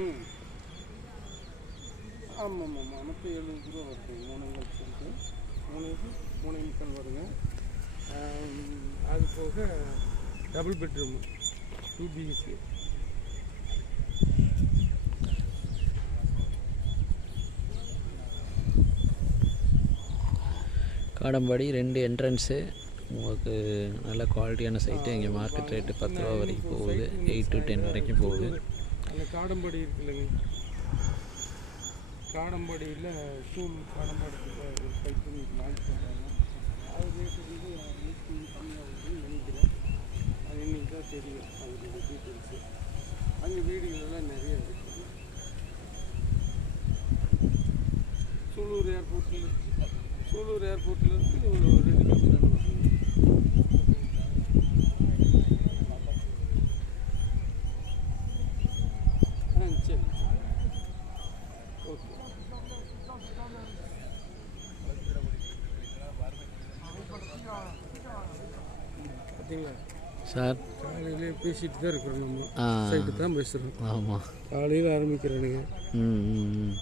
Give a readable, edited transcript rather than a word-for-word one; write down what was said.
ம் ஆமாம் ஆமாம் மொத்தம் 70 ரூபா வருது. 3 லட்சத்துக்கு 3.3 வருங்க. அது போக double bedroom 2 BHK. Kadambadi 2 entrance. உங்களுக்கு நல்ல குவாலிட்டியான சைட்டு. இங்கே மார்க்கெட் ரேட்டு 10 ரூபா வரைக்கும் போகுது, 8 to 10 வரைக்கும் போகுது. அந்த காடம்பாடி இருக்குல்லங்க, காடம்பாடியில் காடம்பாடி ஒரு சைட்டு லான்ச் பண்ணுறாங்க. அது ரேட்டு வந்து கம்மியாக வருதுன்னு நினைக்கிறேன். அது இன்னைக்கு தான் தெரியும் அதோட டீட்டெயில்ஸு. அங்கே வீடுகளெல்லாம் நிறைய இருக்குது. சூலூர் ஏர்போர்ட்லேருந்து ஒரு 2 கிலோமீட்டர் வருது. சரி ஓகே. பார்த்தீங்களா சார், காலையிலே பேசிட்டு தான் இருக்கிறோம். நம்ம சைட்டு தான் பேசுகிறோம். ஆமாம், காலையில் ஆரம்பிக்கிறேனுங்க. ம் ம் ம்